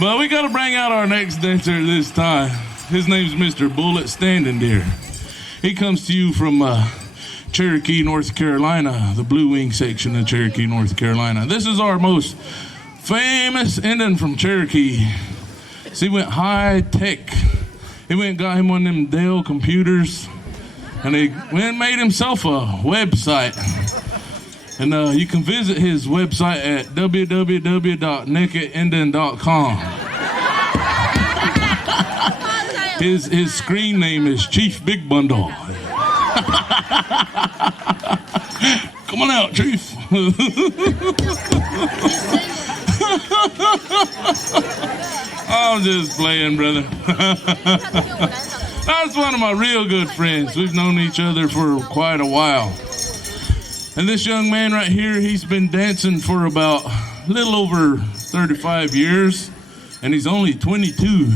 But we got to bring out our next dancer this time. His name's Mr. Bullet Standing Deer. He comes to you from Cherokee, North Carolina, the Blue Wing section of Cherokee, North Carolina. This is our most famous Indian from Cherokee. So he went high tech. He went and got him one of them Dell computers, and he went and made himself a website. And you can visit his website at www.nakedindian.com. His screen name is Chief Big Bundle. Come on out, Chief. I'm just playing, brother. That's one of my real good friends. We've known each other for quite a while. And this young man right here, he's been dancing for about a little over 35 years, and he's only 22.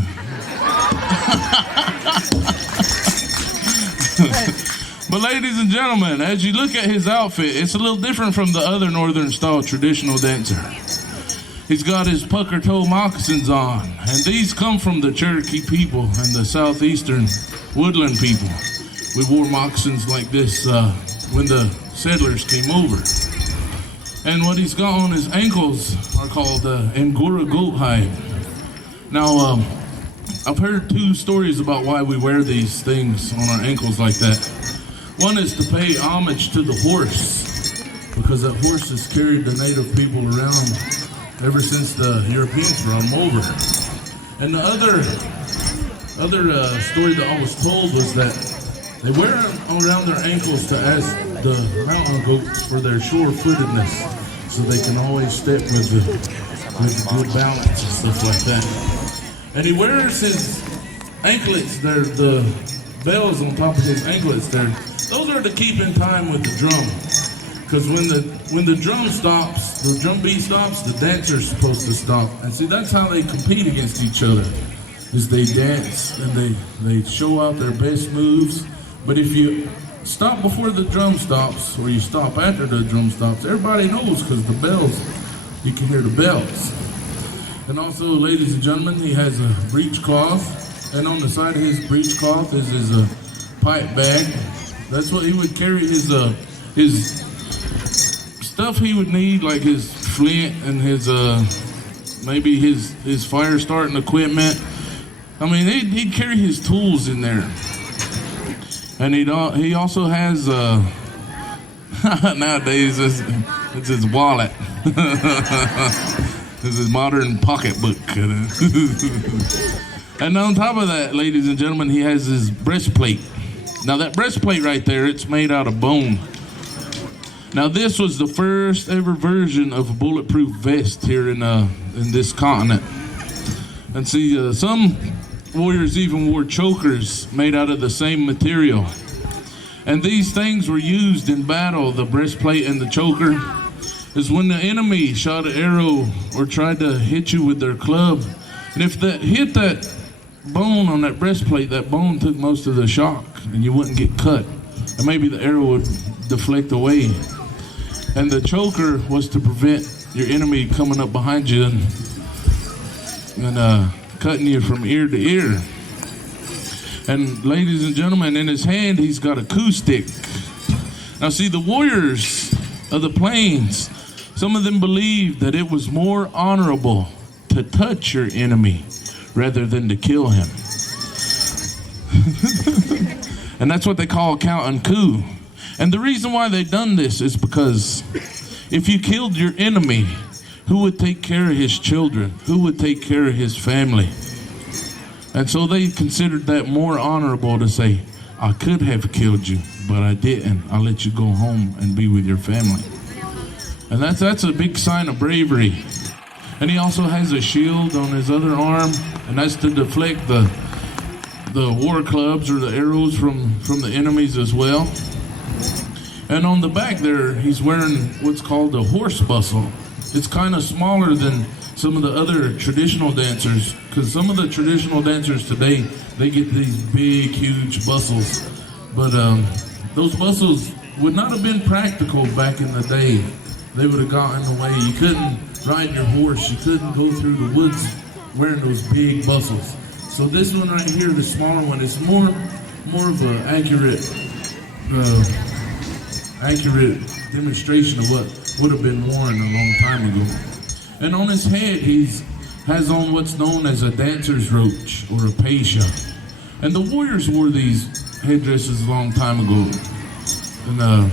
But ladies and gentlemen, as you look at his outfit, it's a little different from the other northern style traditional dancer. He's got his pucker toe moccasins on, and these come from the Cherokee people and the southeastern woodland people. We wore moccasins like this when the settlers came over. And what he's got on his ankles are called Angora goat hide. Now, I've heard two stories about why we wear these things on our ankles like that. One is to pay homage to the horse, because that horse has carried the native people around ever since the Europeans brought them over. And the other story that I was told was that they wear them around their ankles to ask the mountain goats for their sure-footedness, so they can always step with good balance and stuff like that. And he wears his anklets there, the bells on top of his anklets there. Those are to keep in time with the drum. Because when the drum stops, the drum beat stops, the dancer's supposed to stop. And see, that's how they compete against each other, is they dance and they show out their best moves. But if you stop before the drum stops, or you stop after the drum stops, everybody knows, because the bells, you can hear the bells. And also, ladies and gentlemen, he has a breechcloth, and on the side of his breechcloth is his pipe bag. That's what he would carry, his stuff he would need, like his flint and his maybe his fire starting equipment. I mean, he'd carry his tools in there. And he also has nowadays it's his wallet. It's his modern pocketbook. And on top of that, ladies and gentlemen, he has his breastplate. Now that breastplate right there, it's made out of bone. Now this was the first ever version of a bulletproof vest here in this continent. And see, some warriors even wore chokers made out of the same material. And these things were used in battle, the breastplate and the choker, is when the enemy shot an arrow or tried to hit you with their club. And if that hit that bone on that breastplate, that bone took most of the shock and you wouldn't get cut. And maybe the arrow would deflect away. And the choker was to prevent your enemy coming up behind you and cutting you from ear to ear. And ladies and gentlemen, in his hand, he's got a coup stick. Now see, the warriors of the plains, some of them believed that it was more honorable to touch your enemy rather than to kill him. And that's what they call counting coup. And the reason why they done this is because if you killed your enemy, who would take care of his children? Who would take care of his family? And so they considered that more honorable to say, I could have killed you, but I didn't. I let you go home and be with your family. And that's a big sign of bravery. And he also has a shield on his other arm, and that's to deflect the war clubs or the arrows from the enemies as well. And on the back there, he's wearing what's called a horse bustle. It's kind of smaller than some of the other traditional dancers, because some of the traditional dancers today, they get these big, huge bustles. But those bustles would not have been practical back in the day. They would have gotten in the way. You couldn't ride your horse. You couldn't go through the woods wearing those big muscles. So this one right here, the smaller one, is more of an accurate demonstration of what would have been worn a long time ago. And on his head, has on what's known as a dancer's roach or a pasha. And the warriors wore these headdresses a long time ago. And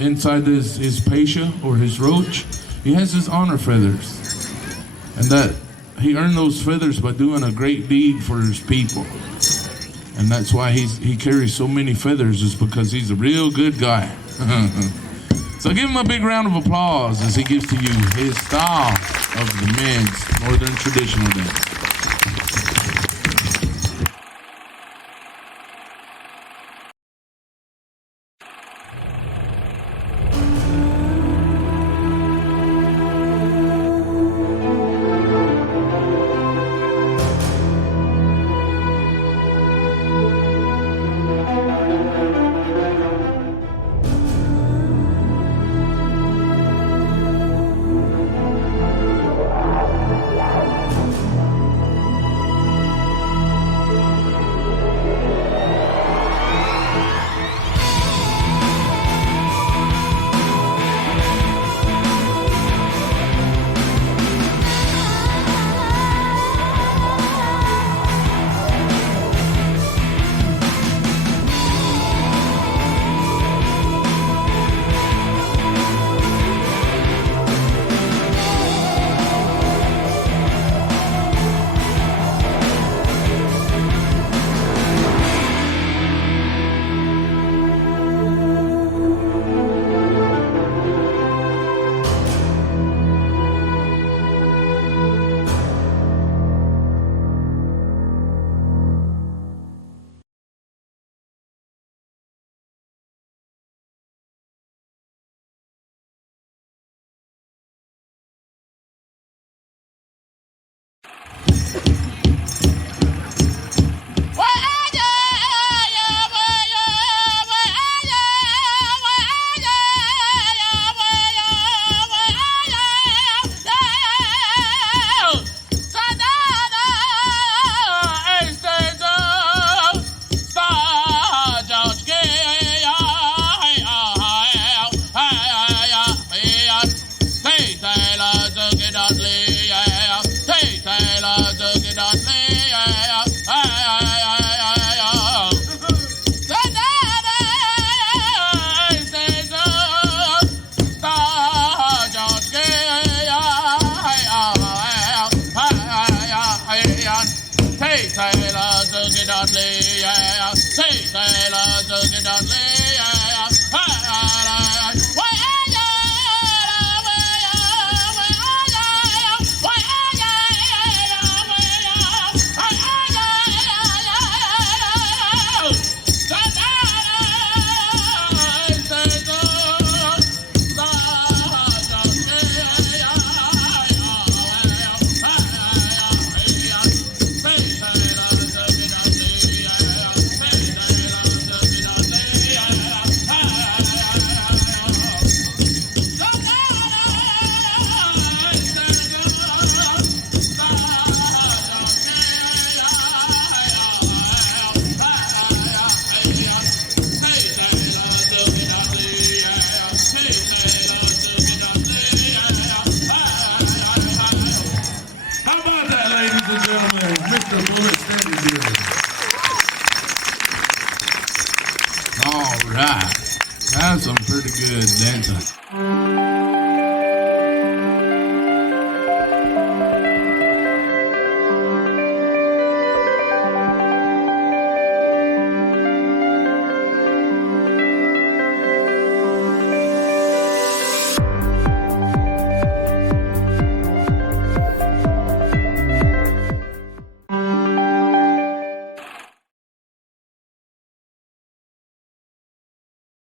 inside his pasha or his roach, he has his honor feathers. And that he earned those feathers by doing a great deed for his people. And that's why he carries so many feathers, is because he's a real good guy. So give him a big round of applause as he gives to you his style of the men's northern traditional dance. All right, that's some pretty good dancing.